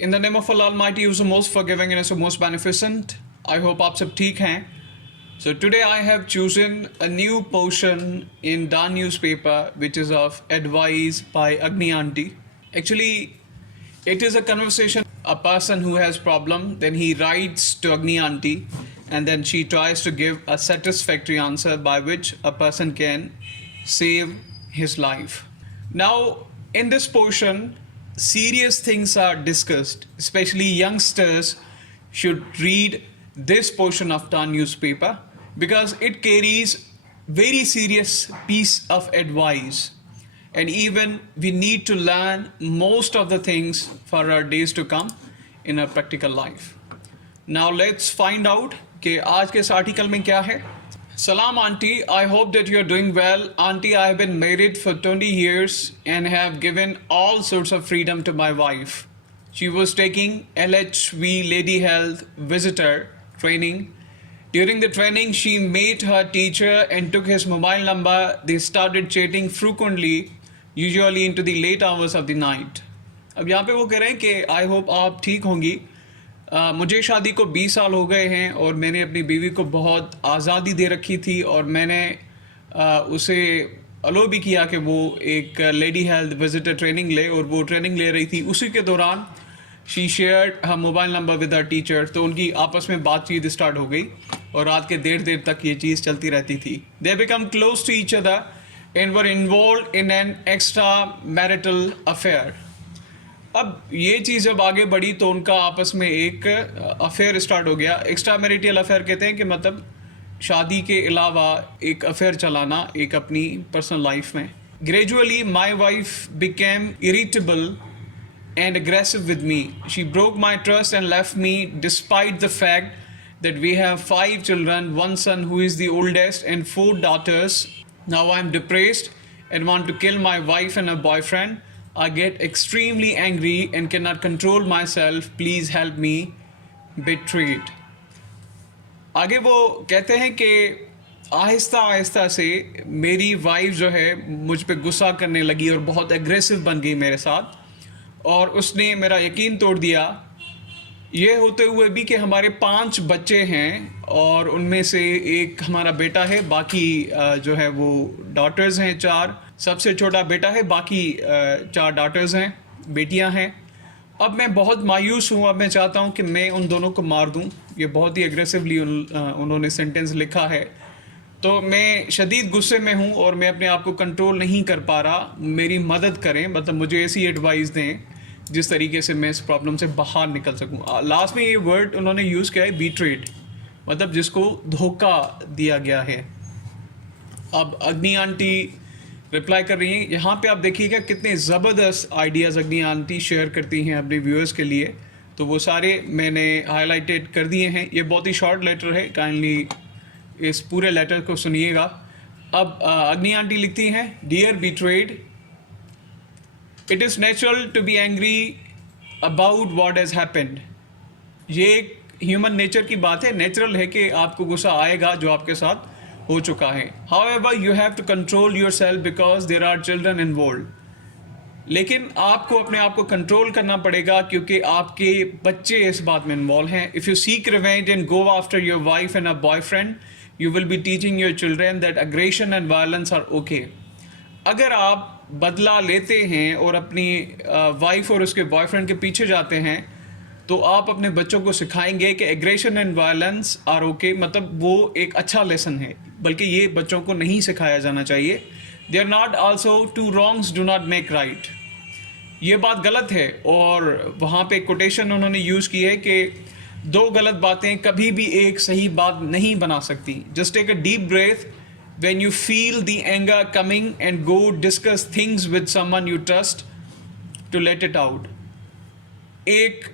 In the name of Allah Almighty, who is the most forgiving and is the most beneficent. I hope आप सब ठीक हैं. So today I have chosen a new portion in Da newspaper, which is of advice by Agni Aunty. Actually, it is a conversation. A person who has problem, then he writes to Agni Aunty, and then she tries to give a satisfactory answer by which a person can save his life. Now, in this portion, serious things are discussed. Especially youngsters should read this portion of the newspaper because it carries very serious piece of advice, and even we need to learn most of the things for our days to come in our practical life. Now let's find out कि आज के इस article में क्या है. Salam auntie, I hope that you are doing well. Auntie, I have been married for 20 years and have given all sorts of freedom to my wife. She was taking LHV Lady Health Visitor training. During the training, she met her teacher and took his mobile number. They started chatting frequently, usually into the late hours of the night. अब यहाँ पे वो कह रहे हैं कि I hope आप ठीक होंगी. मुझे शादी को 20 साल हो गए हैं और मैंने अपनी बीवी को बहुत आज़ादी दे रखी थी और मैंने उसे अलो भी किया कि वो एक लेडी हेल्थ विजिटर ट्रेनिंग ले, और वो ट्रेनिंग ले रही थी. उसी के दौरान she shared her mobile number with her teacher. तो उनकी आपस में बातचीत स्टार्ट हो गई और रात के देर तक ये चीज़ चलती रहती थी. They become close to each other and were involve in an extramarital affair. अब ये चीज़ जब आगे बढ़ी तो उनका आपस में एक अफेयर स्टार्ट हो गया. एक्स्ट्रा मैरिटल अफेयर कहते हैं कि मतलब शादी के अलावा एक अफेयर चलाना एक अपनी पर्सनल लाइफ में. Gradually my wife became irritable and aggressive with me. She broke my trust and left me despite the fact that we have 5 children, 1 son who is the oldest and 4 daughters. Now I'm depressed and want to kill my wife and her boyfriend. I get extremely angry and cannot control myself. Please help me. Betrayed. आगे वो कहते हैं कि आहिस्ता आहिस्ता से मेरी wife जो है मुझ पे गुस्सा करने लगी और बहुत एग्रेसिव बन गई मेरे साथ, और उसने मेरा यकीन तोड़ दिया. ये होते हुए भी कि हमारे 5 बच्चे हैं और उनमें से एक हमारा बेटा है, बाकी जो है वो डॉटर्स हैं 4. सबसे छोटा बेटा है, बाकी 4 डॉटर्स हैं, बेटियां हैं. अब मैं बहुत मायूस हूँ. अब मैं चाहता हूँ कि मैं उन दोनों को मार दूँ. ये बहुत ही एग्रेसिवली उन्होंने सेंटेंस लिखा है. तो मैं शदीद गुस्से में हूँ और मैं अपने आप को कंट्रोल नहीं कर पा रहा. मेरी मदद करें, मतलब मुझे ऐसी एडवाइस दें जिस तरीके से मैं इस प्रॉब्लम से बाहर निकल सकूँ. लास्ट में ये वर्ड उन्होंने यूज़ किया है बीट्रेड, मतलब जिसको धोखा दिया गया है. अब अग्नि आंटी रिप्लाई कर रही हैं. यहाँ पे आप देखिएगा कितने ज़बरदस्त आइडियाज़ अग्नि आंटी शेयर करती हैं अपने व्यूअर्स के लिए. तो वो सारे मैंने हाईलाइटेड कर दिए हैं. ये बहुत ही शॉर्ट लेटर है, काइंडली इस पूरे लेटर को सुनिएगा. अब अग्नि आंटी लिखती हैं, dear betrayed, it is natural to be angry about what has happened. ये एक ह्यूमन नेचर की बात है. नेचुरल है कि आपको गुस्सा आएगा जो आपके साथ हो चुका है. However you have to control yourself because there are children involve. लेकिन आपको अपने आप को कंट्रोल करना पड़ेगा क्योंकि आपके बच्चे इस बात में इन्वॉल्व हैं. If you seek revenge and go after your wife and a boyfriend, you will be teaching your children that aggression and violence are okay. अगर आप बदला लेते हैं और अपनी वाइफ और उसके बॉयफ्रेंड के पीछे जाते हैं तो आप अपने बच्चों को सिखाएंगे कि aggression and violence are okay. मतलब वो एक अच्छा लेसन है, बल्कि ये बच्चों को नहीं सिखाया जाना चाहिए. They are not also two wrongs do not make right. ये बात गलत है. और वहाँ पे कोटेशन उन्होंने यूज़ की है कि 2 गलत बातें कभी भी एक सही बात नहीं बना सकती. Just take a deep breath when you feel the anger coming and go discuss things with someone you trust to let it out. एक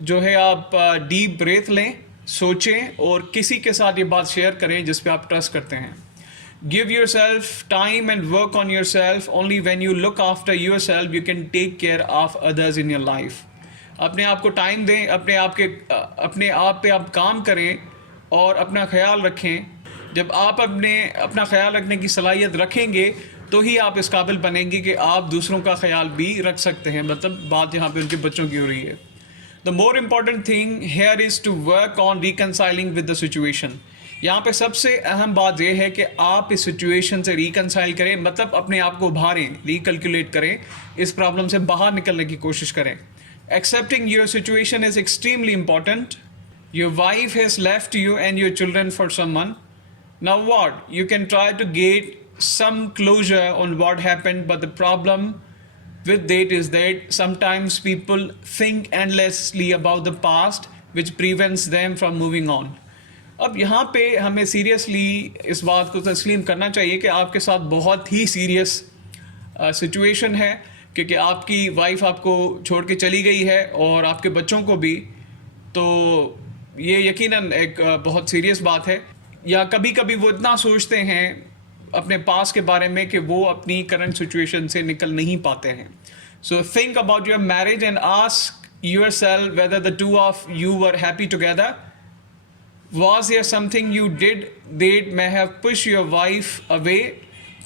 जो है आप डीप ब्रेथ लें, सोचें और किसी के साथ ये बात शेयर करें जिस पे आप ट्रस्ट करते हैं. Give yourself time and work on yourself. Only when you look after yourself you can take care of others in your life. अपने आप को टाइम दें, अपने आप पे आप काम करें और अपना ख्याल रखें. जब आप अपना ख्याल रखने की सलाहियत रखेंगे तो ही आप इस काबिल बनेंगे कि आप दूसरों का ख्याल भी रख सकते हैं. मतलब बात यहाँ पे उनके बच्चों की हो रही है. The more important thing here is to work on reconciling with the situation. यहाँ पे सबसे अहम बात यह है कि आप इस सिचुएशन से रिकनसाइल करें, मतलब अपने आप को उभारें, रिकैलकुलेट करें, इस प्रॉब्लम से बाहर निकलने की कोशिश करें। Accepting your situation is extremely important. Your wife has left you and your children for someone. Now what? You can try to get some closure on what happened, but the problem with that is that sometimes people think endlessly about the past, which prevents them from moving on. अब यहाँ पे हमें seriously इस बात को तस्लीम करना चाहिए कि आपके साथ बहुत ही सीरियस सिचुएशन है, क्योंकि आपकी वाइफ आपको छोड़ के चली गई है और आपके बच्चों को भी। तो ये यकीनन एक बहुत सीरियस बात है। या कभी कभी वो इतना सोचते हैं अपने पास के बारे में कि वो अपनी करंट सिचुएशन से निकल नहीं पाते हैं। So think about your marriage and ask yourself whether the two of you were happy together. Was there something you did that may have pushed your wife away?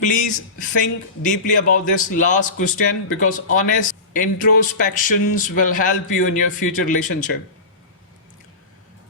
Please think deeply about this last question, because honest introspections will help you in your future relationship.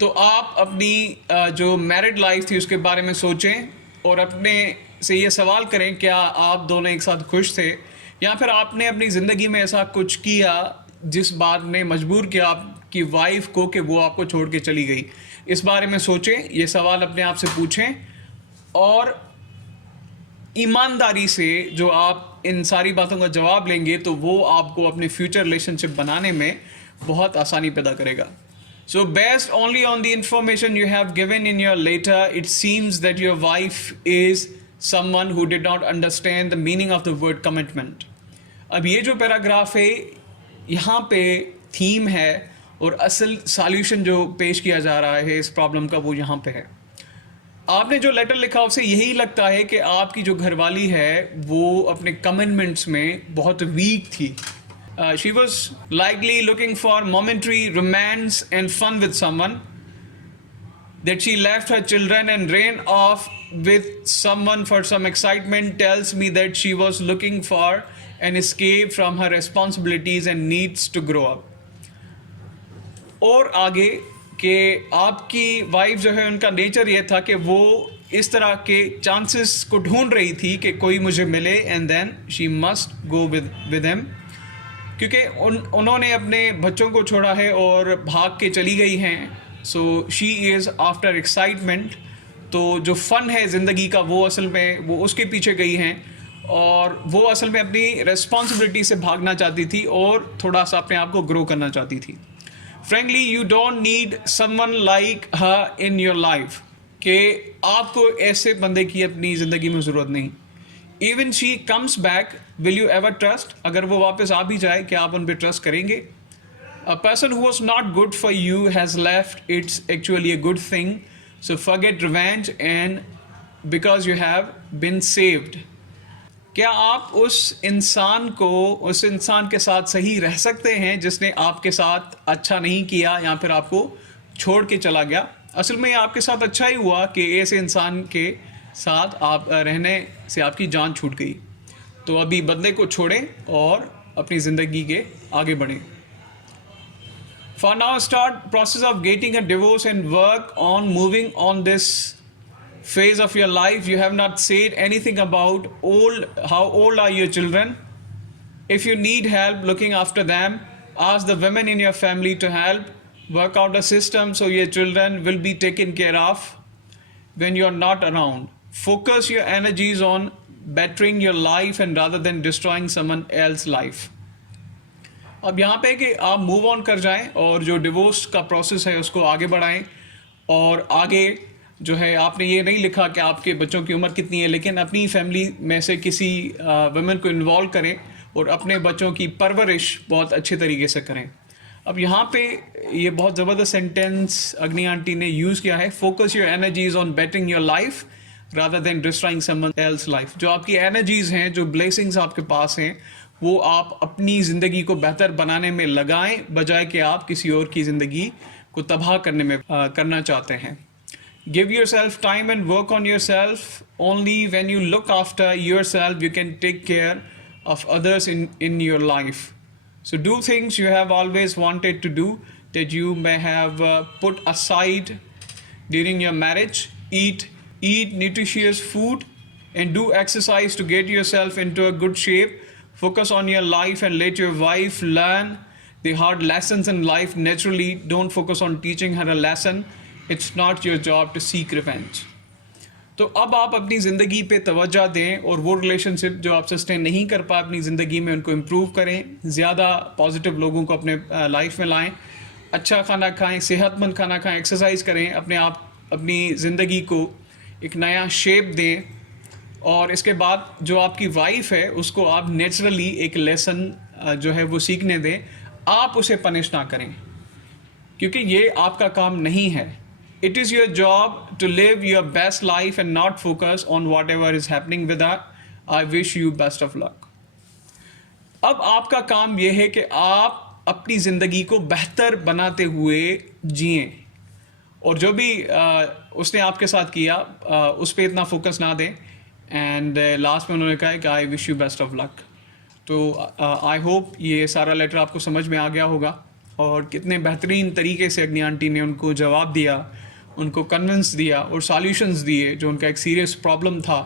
तो आप अपनी जो married life थी उसके बारे में सोचें और अपने से ये सवाल करें, क्या आप दोनों एक साथ खुश थे, या फिर आपने अपनी ज़िंदगी में ऐसा कुछ किया जिस बात ने मजबूर किया आपकी वाइफ को कि वो आपको छोड़ के चली गई। इस बारे में सोचें, ये सवाल अपने आप से पूछें, और ईमानदारी से जो आप इन सारी बातों का जवाब लेंगे तो वो आपको अपने फ्यूचर रिलेशनशिप बनाने में बहुत आसानी पैदा करेगा। So based only on the information you have given in your letter, it seems that your wife is someone who did not understand the meaning of the word commitment. अब ये जो paragraph है यहाँ पे थीम है और असल solution जो पेश किया जा रहा है इस प्रॉब्लम का वो यहाँ पे है। आपने जो लेटर लिखा उससे यही लगता है कि आपकी जो घरवाली है वो अपने कमिटमेंट्स में बहुत वीक थी। She was likely looking for momentary romance and fun with someone. That she left her children and ran off with someone for some excitement tells me that she was looking for an escape from her responsibilities and needs to grow up. और आगे कि आपकी wife जो है उनका nature ये था कि वो इस तरह के चांसेस को ढूंढ रही थी कि कोई मुझे मिले and then she must go with him, क्योंकि उन्होंने अपने बच्चों को छोड़ा है और भाग के चली गई हैं। So she is after excitement. तो जो फ़न है ज़िंदगी का वो असल में वो उसके पीछे गई हैं और वो असल में अपनी रिस्पॉन्सिबिलिटी से भागना चाहती थी और थोड़ा सा अपने आप को ग्रो करना चाहती थी। Frankly you don't need someone like her in your life, कि आपको ऐसे बंदे की अपनी ज़िंदगी में ज़रूरत नहीं। Even she comes back, will you ever trust? अगर वो वापस आ भी जाए, क्या आप उन पर ट्रस्ट करेंगे? A person who was not good for you has left, it's actually a good thing. So forget revenge and because you have been saved. क्या आप उस इंसान के साथ सही रह सकते हैं जिसने आपके साथ अच्छा नहीं किया या फिर आपको छोड़ के चला गया? असल में आपके साथ अच्छा ही हुआ कि ऐसे इंसान के साथ आप रहने से आपकी जान छूट गई। तो अभी बंदे को छोड़ें और अपनी ज़िंदगी के आगे बढ़ें। For now, start process of getting a divorce and work on moving on this phase of your life. You have not said anything about how old are your children. If you need help looking after them, ask the women in your family to help. Work out a system so your children will be taken care of when you're not around. Focus your energies on bettering your life and rather than destroying someone else's life. अब यहाँ पे कि आप move on कर जाएं और जो divorce का प्रोसेस है उसको आगे बढ़ाएं, और आगे जो है आपने ये नहीं लिखा कि आपके बच्चों की उम्र कितनी है, लेकिन अपनी फैमिली में से किसी वुमेन को इन्वॉल्व करें और अपने बच्चों की परवरिश बहुत अच्छे तरीके से करें। अब यहाँ पे ये बहुत ज़बरदस्त सेंटेंस अग्नि आंटी ने यूज़ किया है, focus your energies on bettering your life rather than destroying someone else life. जो आपकी एनर्जीज़ हैं, जो ब्लेसिंग्स आपके पास हैं, वो आप अपनी ज़िंदगी को बेहतर बनाने में लगाएं, बजाय कि आप किसी और की ज़िंदगी को तबाह करने में करना चाहते हैं। Give yourself time and work on yourself. Only when you look after yourself you can take care of others in your life. So do things you have always wanted to do. that you may have put aside during your marriage. Eat nutritious food and do exercise to get yourself into a good shape. Focus on your life and let your wife learn the hard lessons in life naturally. Don't focus on teaching her a lesson. It's not your job to seek revenge. तो अब आप अपनी ज़िंदगी पे तवज्जो दें और वो रिलेशनशिप जो आप सस्टेन नहीं कर पाए अपनी ज़िंदगी में उनको इम्प्रूव करें, ज़्यादा पॉजिटिव लोगों को अपने लाइफ में लाएं, अच्छा खाना खाएं, सेहतमंद खाना खाएं, एक्सरसाइज करें, अपनी ज़िंदगी को एक नया शेप दें और इसके बाद जो आपकी वाइफ है उसको आप नेचुरली एक लेसन जो है वो सीखने दें, आप उसे पनिश ना करें क्योंकि ये आपका काम नहीं है. It is your job to live your best life and not focus on whatever is happening with her. I wish you best of luck. अब आपका काम यह है कि आप अपनी ज़िंदगी को बेहतर बनाते हुए जिएं और जो भी उसने आपके साथ किया उस पर इतना फोकस ना दें. एंड लास्ट में उन्होंने कहा कि I wish you best of luck. तो आई होप ये सारा लेटर आपको समझ में आ गया होगा और कितने बेहतरीन तरीके से अग्नि आंटी ने उनको जवाब दिया, उनको कन्विंस दिया और सॉल्यूशंस दिए जो उनका एक सीरियस प्रॉब्लम था.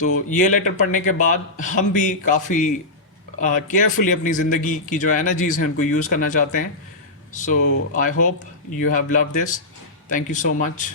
तो ये लेटर पढ़ने के बाद हम भी काफ़ी केयरफुली अपनी ज़िंदगी की जो एनर्जीज़ हैं उनको यूज़ करना चाहते हैं. So I hope you have love this. Thank you so much.